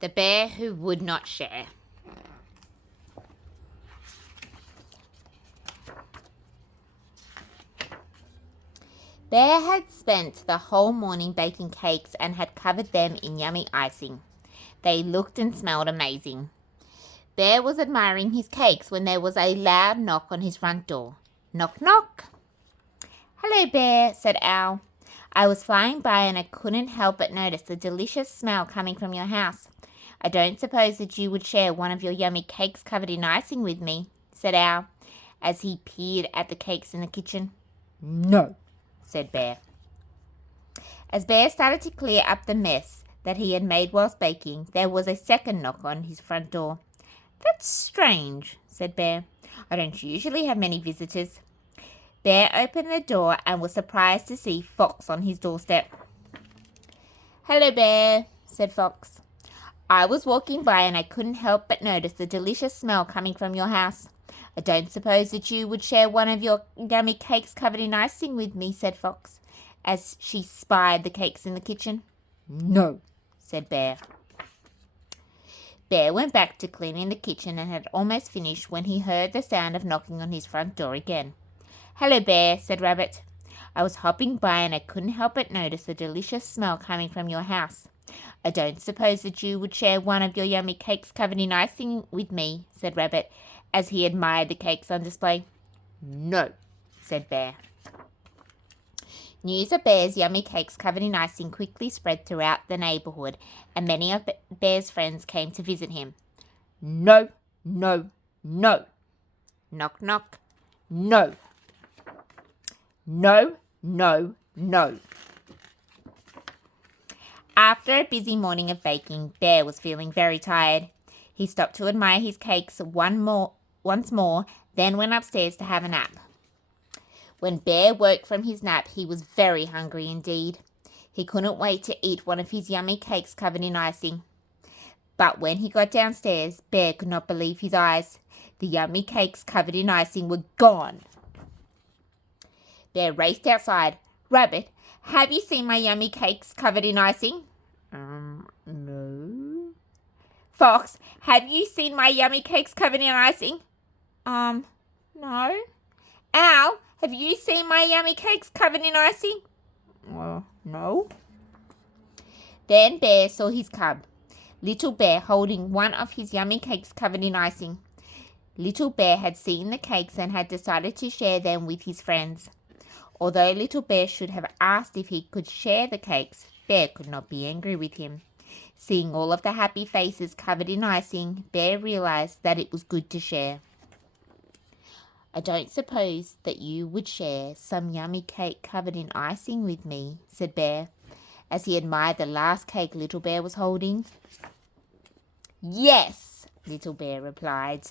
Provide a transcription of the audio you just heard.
The bear who would not share. Bear had spent the whole morning baking cakes and had covered them in yummy icing. They looked and smelled amazing. Bear was admiring his cakes when there was a loud knock on his front door. Knock, knock. "Hello, Bear," said Owl. "I was flying by and I couldn't help but notice the delicious smell coming from your house. I don't suppose that you would share one of your yummy cakes covered in icing with me," said Owl, as he peered at the cakes in the kitchen. "No," said Bear. As Bear started to clear up the mess that he had made whilst baking, there was a second knock on his front door. "That's strange," said Bear. "I don't usually have many visitors." Bear opened the door and was surprised to see Fox on his doorstep. "Hello, Bear," said Fox. "I was walking by and I couldn't help but notice the delicious smell coming from your house. I don't suppose that you would share one of your yummy cakes covered in icing with me," said Fox, as she spied the cakes in the kitchen. "No," said Bear. Bear went back to cleaning the kitchen and had almost finished when he heard the sound of knocking on his front door again. "Hello, Bear," said Rabbit. "I was hopping by and I couldn't help but notice the delicious smell coming from your house. I don't suppose that you would share one of your yummy cakes covered in icing with me," said Rabbit, as he admired the cakes on display. "No," said Bear. News of Bear's yummy cakes covered in icing quickly spread throughout the neighborhood, and many of Bear's friends came to visit him. "No, no, no." Knock, knock. "No. No, no, no." After a busy morning of baking, Bear was feeling very tired. He stopped to admire his cakes once more, then went upstairs to have a nap. When Bear woke from his nap, he was very hungry indeed. He couldn't wait to eat one of his yummy cakes covered in icing. But when he got downstairs, Bear could not believe his eyes. The yummy cakes covered in icing were gone. Bear raced outside. "Rabbit, have you seen my yummy cakes covered in icing?" No." "Fox, have you seen my yummy cakes covered in icing?" No." "Owl, have you seen my yummy cakes covered in icing?" No." Then Bear saw his cub, Little Bear, holding one of his yummy cakes covered in icing. Little Bear had seen the cakes and had decided to share them with his friends. Although Little Bear should have asked if he could share the cakes, Bear could not be angry with him. Seeing all of the happy faces covered in icing, Bear realized that it was good to share. "I don't suppose that you would share some yummy cake covered in icing with me," said Bear, as he admired the last cake Little Bear was holding. "Yes," Little Bear replied.